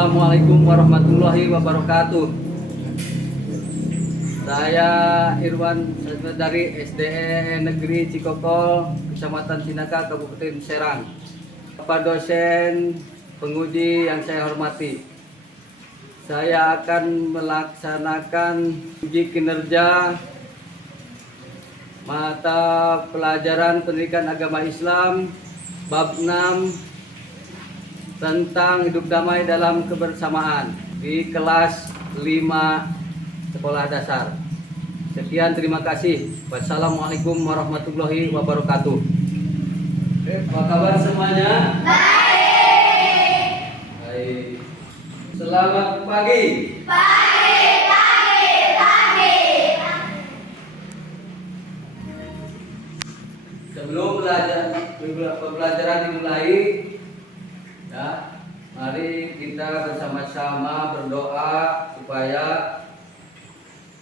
Assalamualaikum warahmatullahi wabarakatuh. Saya Irwan dari SDN Negeri Cikokol, Kecamatan Cinaka, Kabupaten Serang. Bapak dosen, penguji yang saya hormati, saya akan melaksanakan uji kinerja mata pelajaran pendidikan agama Islam bab 6 tentang hidup damai dalam kebersamaan di kelas 5 sekolah dasar. Sekian, terima kasih. Wassalamualaikum warahmatullahi wabarakatuh. Apa kabar semuanya? Baik. Baik. Selamat pagi. Sebelum pembelajaran dimulai, ya, mari kita bersama-sama berdoa supaya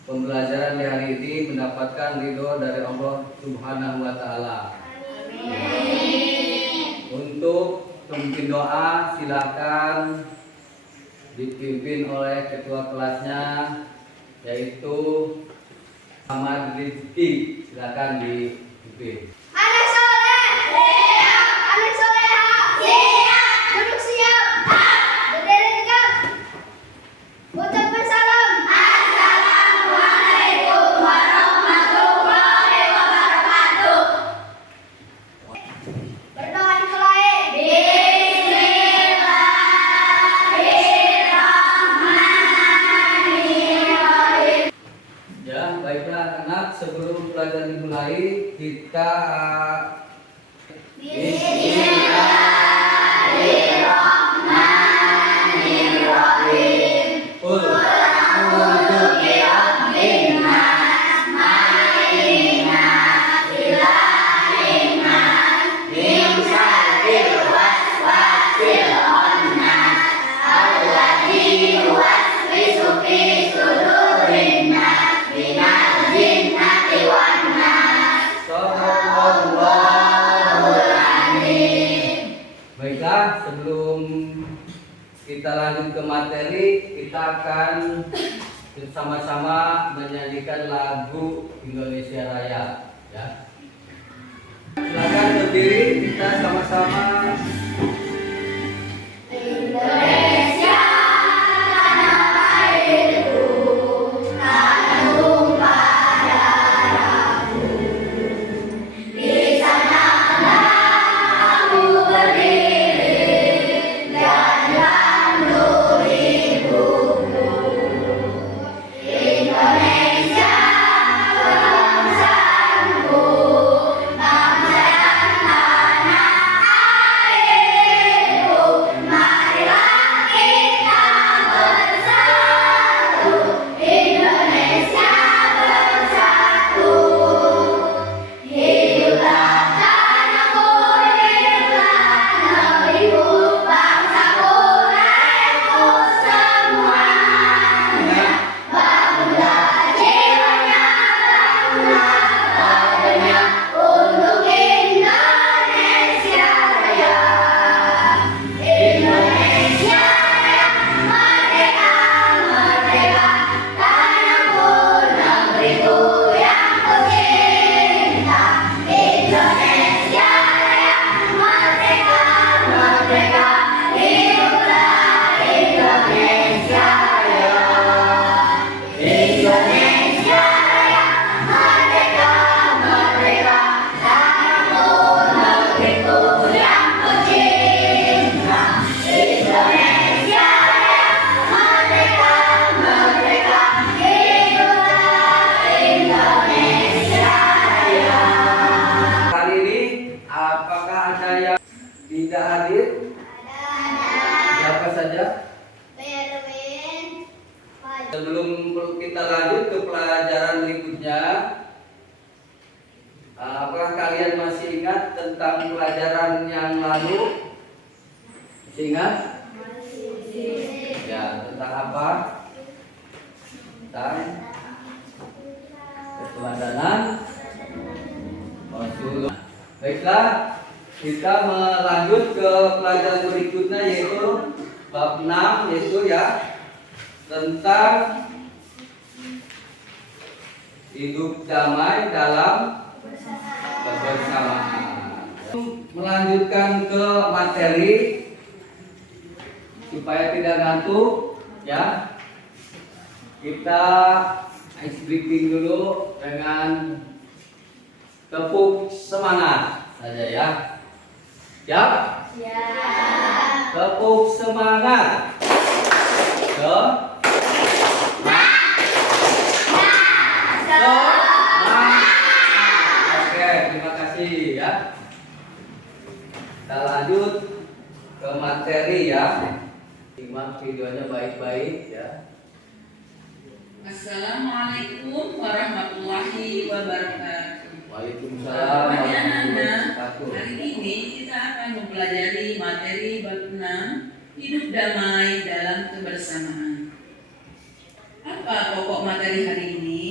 pembelajaran di hari ini mendapatkan ridho dari Allah Subhanahu wa Ta'ala. Untuk memimpin doa, silakan dipimpin oleh ketua kelasnya, yaitu Ahmad Rizki. Silakan dipimpin. Baiklah anak, sebelum pelajaran dimulai kita Bismillahirrahmanirrahim. Qul a'udzu birabbin nas, malikin nas, ilahin nas, min syarril waswasil khannas, alladzi yuwaswisu fi sudurin nas. Baiklah, sebelum kita lanjut ke materi, kita akan bersama-sama menyanyikan lagu Indonesia Raya, ya. Silakan berdiri, kita sama-sama. Indonesia tanah airku, tanah tumpah darahku. Di sanalah aku berdiri dan landu ibuku. Indonesia bangsaku, bangsa dan tanah airku. Marilah kita bersatu, Indonesia bersatu. Hiduplah tanahku, hiduplah negeriku, bangsaku, rakyatku semuanya. Bangunlah jiwanya, bangunlah badannya untuk Indonesia Raya. Indonesia Raya, merdeka, merdeka, tanahku, negeriku yang kucinta. Indonesia Raya, merdeka, merdeka, hiduplah Indonesia Raya. Indonesia Raya, merdeka, merdeka, tanahku, negeriku yang kucinta. Indonesia Raya, merdeka, merdeka, hiduplah Indonesia Raya. Kali ini, apakah ada yang tidak hadir? Siapa saja? Sebelum kita lanjut ke pelajaran berikutnya, apakah kalian masih ingat tentang pelajaran yang lalu? Masih ingat? Ya, tentang apa? Tentang keteladanan Rasulullah. Baiklah, kita melanjut ke pelajaran berikutnya, yaitu bab 6 yaitu ya tentang hidup damai dalam kebersamaan. Melanjutkan ke materi supaya tidak ngantuk ya. Kita ice breaking dulu dengan tepuk semangat saja ya. Siap? Ya. Tepuk semangat. Oke, terima kasih ya. Kita lanjut ke materi ya. Simak videonya baik-baik ya. Assalamualaikum warahmatullahi wabarakatuh. Waalaikumsalam warahmatullahi wabarakatuh. Hari ini kita akan mempelajari materi bab 6 hidup damai dalam kebersamaan. Apa pokok materi hari ini?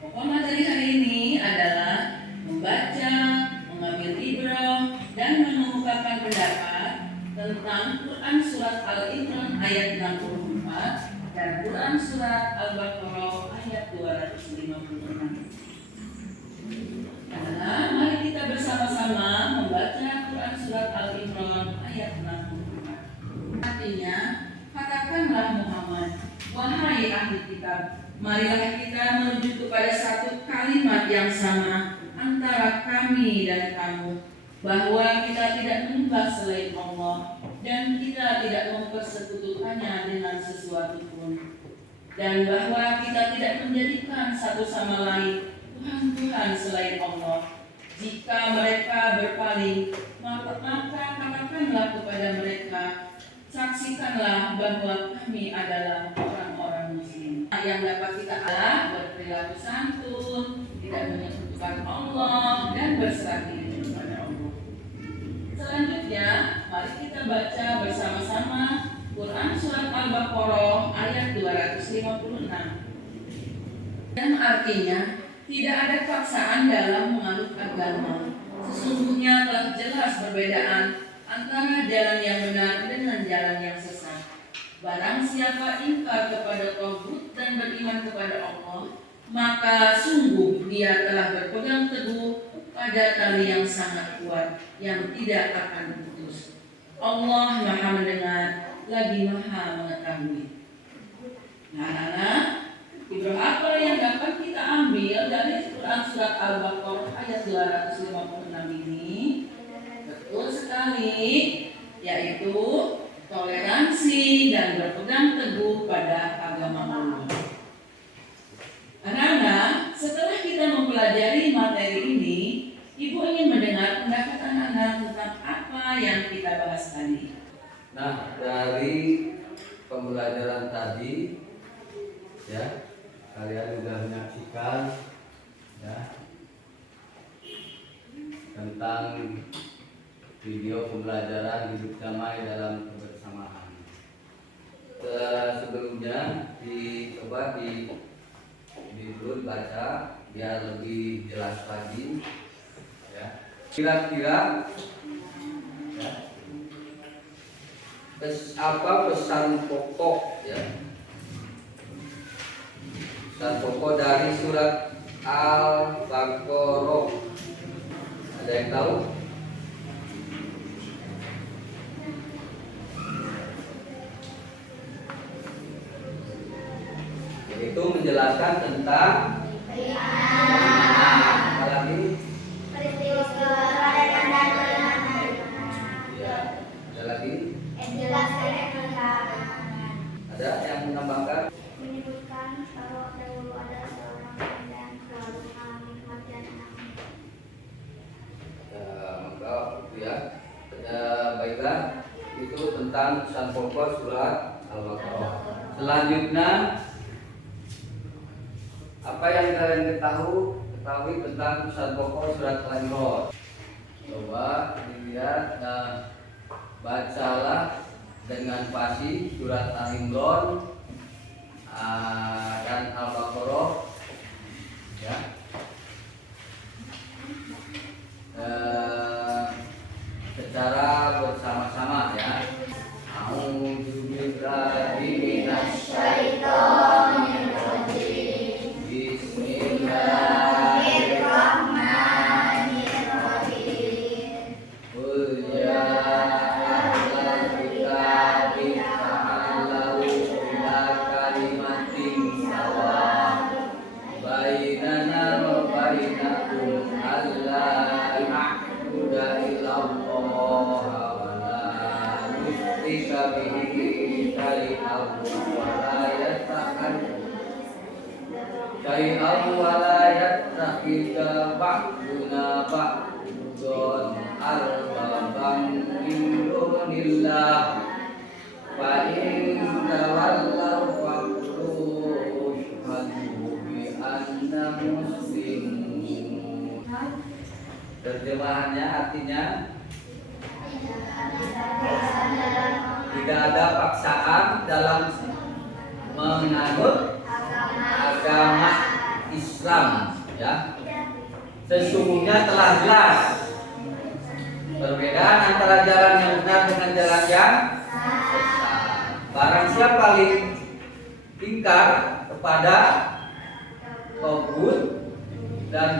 Pokok materi hari ini adalah membaca, mengambil ibrah, dan mengemukakan pendapat tentang Quran Surat Al-Imran ayat 64 dan Quran Surat Al-Baqarah ayat 256. Karena mari kita bersama-sama membaca Quran Surat Al-Imran ayat 64. Artinya, katakanlah Muhammad, wahai ahli kitab, marilah kita menuju kepada satu kalimat yang sama antara kami dan kamu, bahwa kita tidak menyembah selain Allah dan kita tidak mempersekutukannya dengan sesuatu pun, dan bahwa kita tidak menjadikan satu sama lain Tuhan-Tuhan selain Allah. Jika mereka berpaling, maka katakanlah kepada mereka, saksikanlah bahwa kami adalah orang-orang muslim. Yang dapat kita adalah berperilaku santun, tidak menyekutukan Allah, dan berserah diri kepada Allah. Selanjutnya, mari kita baca bersama-sama Quran Surat Al-Baqarah ayat 256. Dan artinya, tidak ada paksaan dalam menganut agama. Sesungguhnya telah jelas perbedaan antara jalan yang benar dengan jalan yang sesat. Barang siapa ingkar kepada Tauhid dan beriman kepada Allah, maka sungguh dia telah berpegang teguh pada tali yang sangat kuat yang tidak akan putus. Allah Maha mendengar lagi Maha mengetahui. Nah, ibrah apa yang dapat kita ambil dari Quran Surat Al-Baqarah ayat 256 ini? Betul sekali, yaitu toleransi dan berpegang teguh pada agama Allah. Anak-anak, setelah kita mempelajari materi ini, Ibu ingin mendengar pendapat anak-anak tentang apa yang kita bahas tadi. Nah, dari pembelajaran tadi ya, kalian sudah menyaksikan ya tentang video pembelajaran hidup damai dalam kebersamaan. Sebelumnya dicoba dulu baca biar lebih jelas lagi ya. Kira-kira ya, apa pesan pokok ya, pesan pokok dari surat Al-Baqarah? Ada yang tahu? Yaitu menjelaskan tentang apa lagi? Ya, ada lagi? Ada yang menambahkan? Menyebutkan kalau dahulu ada seorang dan selalu mengalami kematian anaknya. Ya, maka ya, baiklah, itu tentang pesan pokok surat Al-Baqarah. Selanjutnya, apa yang kalian ketahui tentang pesan pokok surat Al-Imran? Coba dilihat, bacalah dengan fasih surat Al-Imran dan Al-Baqarah ya. Secara bersama-sama ya. A'udzu syai'an wa la yattakhidha ba'duna ba'dan arbaban min dunillah fa in tawallaw faqulu ashhadu bi anna muslimun. Terjemahannya artinya tidak ada paksaan dalam menganut agama Islam, ya. Sesungguhnya telah jelas perbedaan antara jalan yang benar dengan jalan yang sesat. Barang siapa ingkar kepada Tauhid dan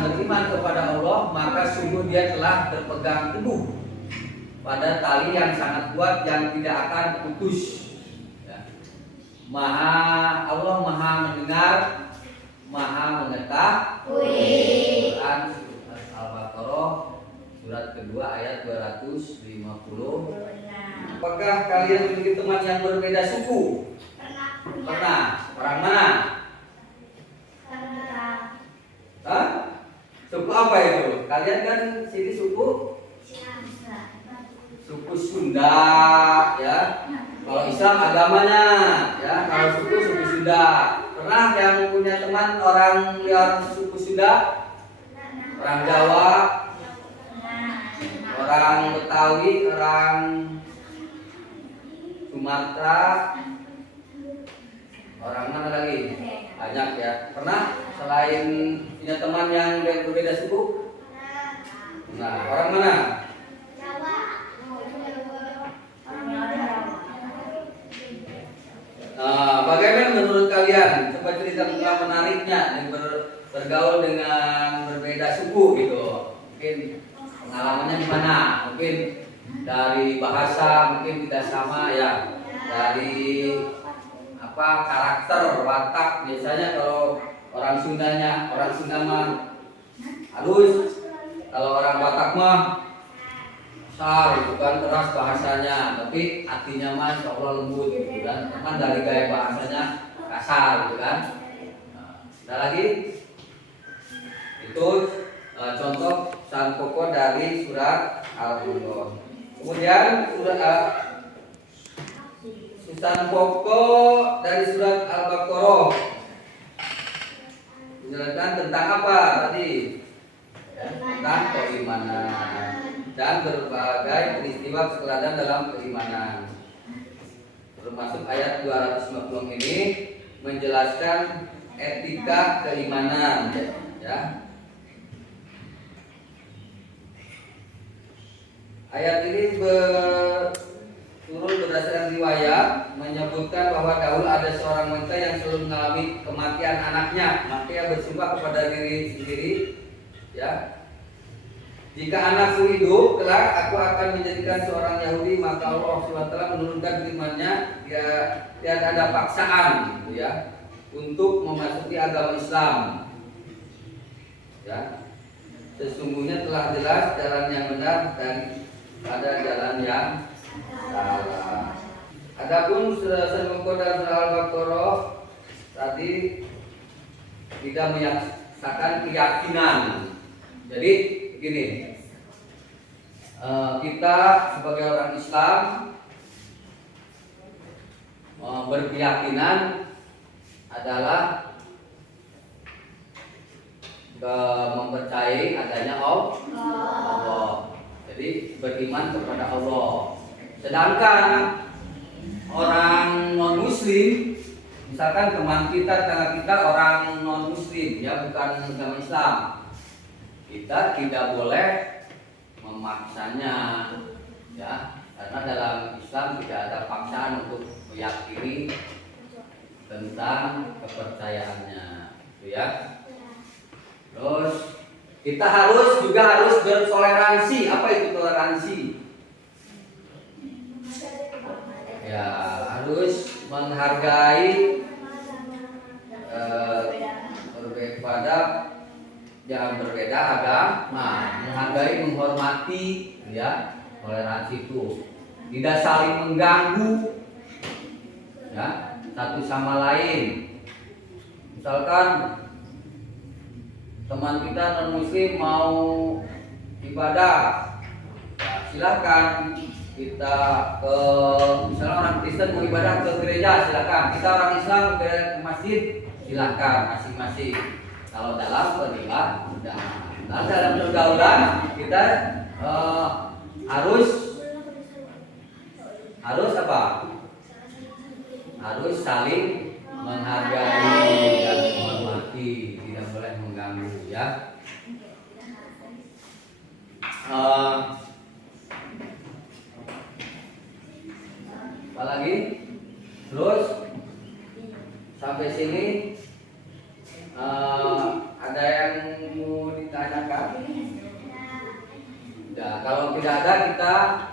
beriman kepada Allah, maka sungguh dia telah berpegang teguh pada tali yang sangat kuat yang tidak akan putus. Allah maha mendengar, maha mengetahui. Quran surat Al-Baqarah surat kedua ayat 250. Apakah kalian memiliki teman yang berbeda suku? Pernah. Orang mana? Hah? Suku apa itu? Kalian kan sini suku Sunda, ya. Kalau Islam agamanya, ya. Kalau suku Sunda. Pernah yang punya teman orang suku Sunda? Orang Jawa, orang Betawi, orang Sumatera, orang mana lagi? Banyak, ya. Pernah selain punya teman yang berbeda suku? Nah, orang mana? Bagaimana menurut kalian? Coba cerita tentang menariknya dan bergaul dengan berbeda suku gitu. Mungkin pengalamannya gimana? Mungkin dari bahasa mungkin tidak sama, ya. Dari karakter, watak. Biasanya kalau orang Sunda mah halus. Kalau orang Batak mah kasar, itu kan keras bahasanya, tapi artinya mah insya Allah lembut gitu kan. Kan dari gaya bahasanya kasar gitu kan. Ada lagi? Itu contoh pesan pokok dari surat Al-Baqarah. Kemudian pesan pokok dari surat Al-Baqarah menjelaskan tentang apa tadi? Tentang keimanan dan berbagai peristiwa keteladanan dalam keimanan. Termasuk ayat 250 ini menjelaskan etika keimanan, ya. Ayat ini turun berdasarkan riwayat menyebutkan bahwa dahulu ada seorang wanita yang selalu mengalami kematian anaknya, maka ia bersumpah kepada diri sendiri, ya. Jika anakku hidup, kelak aku akan menjadikan seorang Yahudi, maka Allah SWT menurunkan firman-Nya, tidak ada paksaan, gitu ya, untuk memasuki agama Islam. Ya, sesungguhnya telah jelas jalan yang benar dan ada jalan yang salah. Adapun surah Al-Baqarah tadi tidak menyatakan keyakinan. Jadi begini, kita sebagai orang Islam berkeyakinan adalah mempercayai adanya Allah. Jadi beriman kepada Allah. Sedangkan orang non Muslim, misalkan teman kita, tetangga kita orang non Muslim, ya, bukan agama Islam, kita tidak boleh memaksanya, ya, karena dalam Islam tidak ada paksaan untuk meyakini tentang kepercayaannya, gitu ya. Terus kita harus bertoleransi. Apa itu toleransi? Ya, harus menghargai yang berbeda agama, menghargai, menghormati, ya. Toleransi itu tidak saling mengganggu, ya, satu sama lain. Misalkan teman kita non muslim mau ibadah, ya, silakan kita ke, misalnya orang Kristen mau ibadah ke gereja, silakan. Kita orang Islam ke masjid, silakan masing-masing. Kalau dalam pergaulan, dalam pergaulan kita harus apa? Harus saling menghargai dan menghormati, tidak boleh mengganggu, ya. Apalagi? Terus sampai sini ada yang mau ditanyakan? Ya, kalau tidak ada kita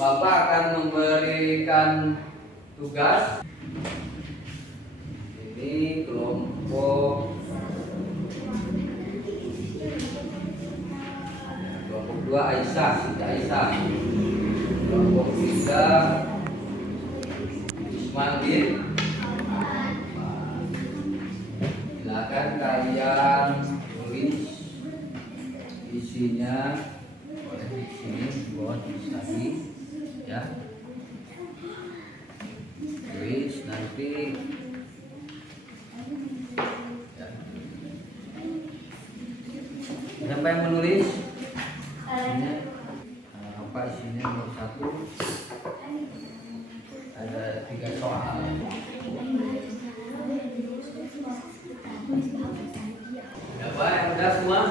Bapak akan memberikan tugas. Ini kelompok 2 Aisyah, Siti Aisyah. Kelompok 3 Ismail. Silakan kalian tulis isinya, boleh di sini, buat lagi, ya. Tulis nanti, ya. Siapa yang menulis? Ini, apa isinya? Nomor 1 ada 3 soal. Apa yang udah semua?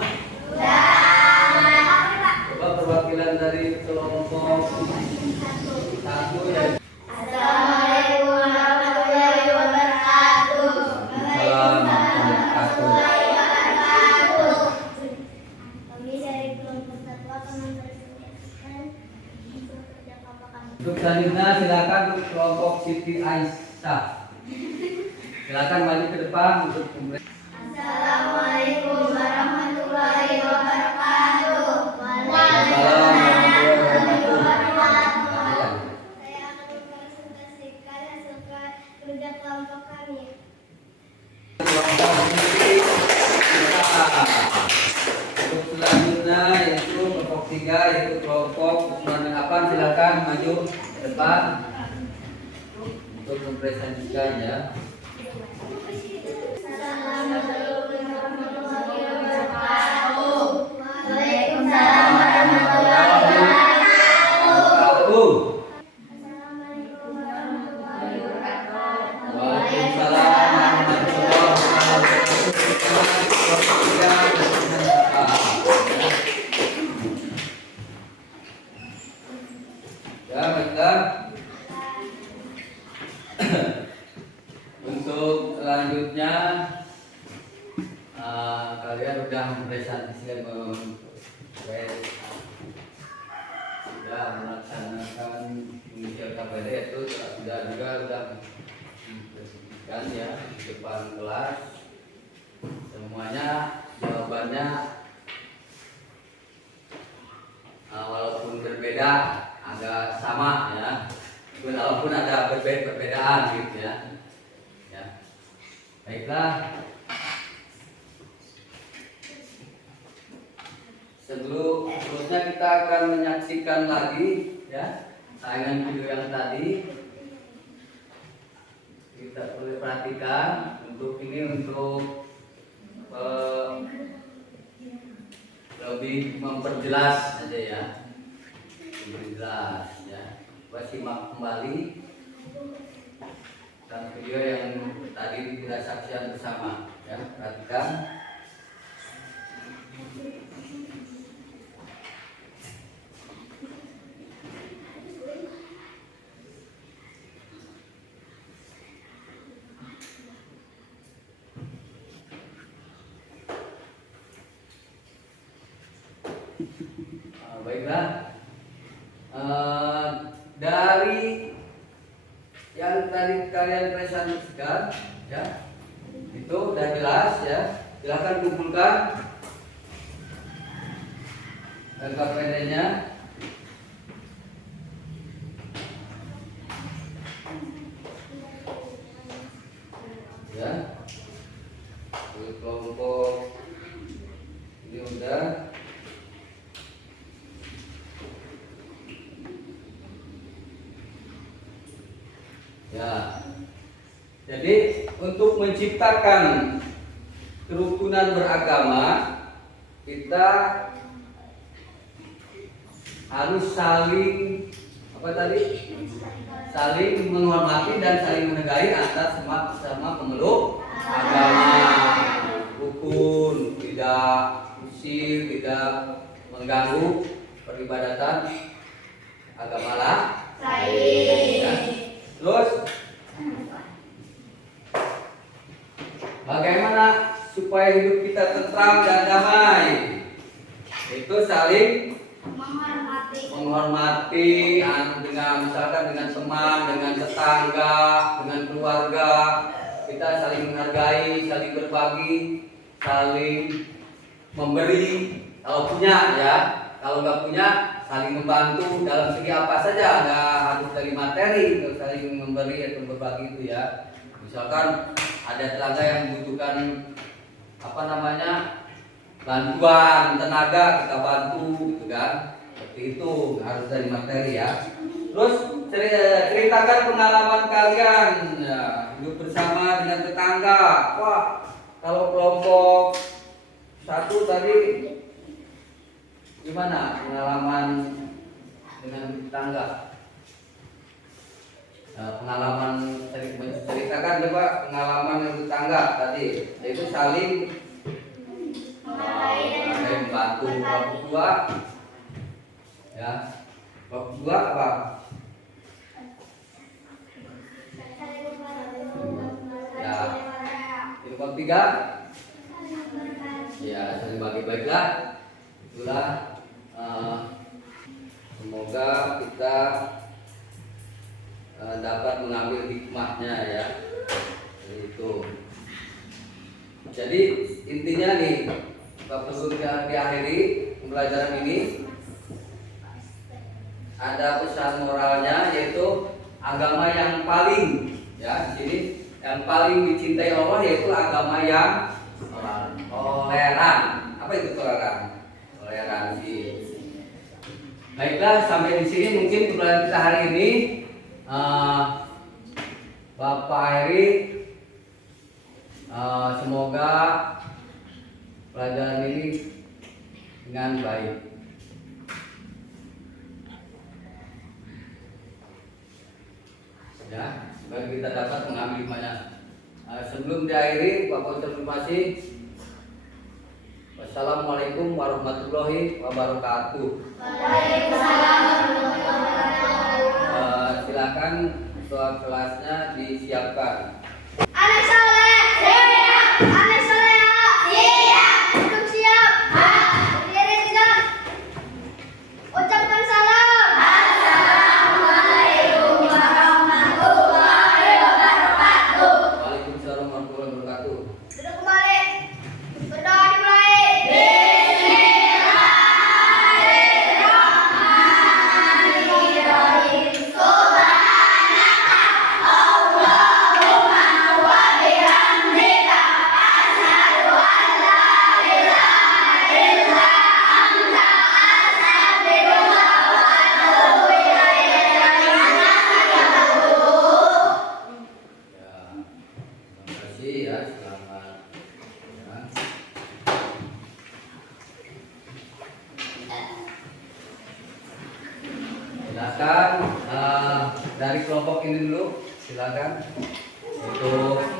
Coba perwakilan dari kelompok 1 ya. Assalamualaikum warahmatullahi wabarakatuh. Kami dari kelompok 1 akan mempresentasikan untuk kerja kelompok kami. Untuk selanjutnya silakan untuk kelompok Siti Aisyah. Silakan maju ke depan untuk Assalamualaikum warahmatullahi wabarakatuh. Saya akan mempresentasikan hasil kerja kelompok kami. Untuk selanjutnya yaitu kelompok 3 yaitu kelompok Usman bin Affan, silakan maju ke depan untuk mempresentasikan, ya. Assalamualaikum warahmatullahi wabarakatuh. Waalaikumsalam warahmatullahi wabarakatuh. Assalamualaikum warahmatullahi wabarakatuh. Waalaikumsalam ya, baiklah. Untuk selanjutnya kalian sudah mempresentasikan, sudah melaksanakan pengisian KPD itu sudah mempresentasikan, ya, di depan kelas. Semuanya jawabannya walaupun berbeda agak sama, ya, walaupun ada perbedaan gitu, ya. Baiklah, selanjutnya kita akan menyaksikan lagi, ya, tayangan video yang tadi. Kita boleh perhatikan untuk ini, untuk lebih memperjelas aja, ya, lebih jelas, ya. Coba simak kembali dan video yang tadi kita saksikan bersama, ya, perhatikan. Baiklah, dari yang tadi kalian presentasikan, ya, itu udah jelas, ya. Silakan kumpulkan LKPD-nya. Ya. Ya. Jadi untuk menciptakan kerukunan beragama, kita harus saling apa tadi? Saling menghormati dan saling menghargai antar sama pemeluk agama. Rukun, tidak usir, tidak mengganggu peribadatan agama lain. Ya. Terus bagaimana supaya hidup kita tentram dan damai? Itu saling menghormati dengan misalkan dengan teman, dengan tetangga, dengan keluarga. Kita saling menghargai, saling berbagi, saling memberi kalau punya ya. Kalau nggak punya, saling membantu dalam segi apa saja, nggak harus dari materi, untuk saling memberi atau berbagi itu ya. Misalkan ada tetangga yang membutuhkan apa namanya bantuan tenaga, kita bantu gitu kan. Seperti itu, harus dari materi ya. Terus ceritakan pengalaman kalian ya, hidup bersama dengan tetangga. Wah, kalau kelompok satu tadi gimana pengalaman dengan tetangga? Pengalaman ceritakan coba pengalaman dengan tetangga tadi, yaitu saling membantu. Bab kedua ya, bab kedua apa? Ya, itu bab tiga ya, saling bagi-bagilah. Itulah semoga kita dapat mengambil hikmahnya ya. Itu. Jadi intinya nih, sebelum diakhiri pembelajaran ini ada pesan moralnya, yaitu agama yang paling ya di sini yang paling dicintai Allah yaitu agama yang toleran. Apa itu toleran? Toleransi. Baiklah, sampai di sini mungkin pembelajaran kita hari ini. Bapak Heri, semoga pelajaran ini dengan baik. Ya, supaya kita dapat mengambil banyak. Sebelum diakhiri, Bapak ucapkan terima kasih. Wassalamualaikum warahmatullahi wabarakatuh. Waalaikumsalam warahmatullahi wabarakatuh. Silakan soal kelasnya disiapkan. Anak soleh, siap. Anak soleh, siap. Duduk siap. Berdiri tegak. Ucapkan salam. Assalamualaikum warahmatullahi wabarakatuh. Waalaikumsalam warahmatullahi wabarakatuh. Duduk kembali. Berdoa dimulai. Silakan dari kelompok ini dulu, silakan untuk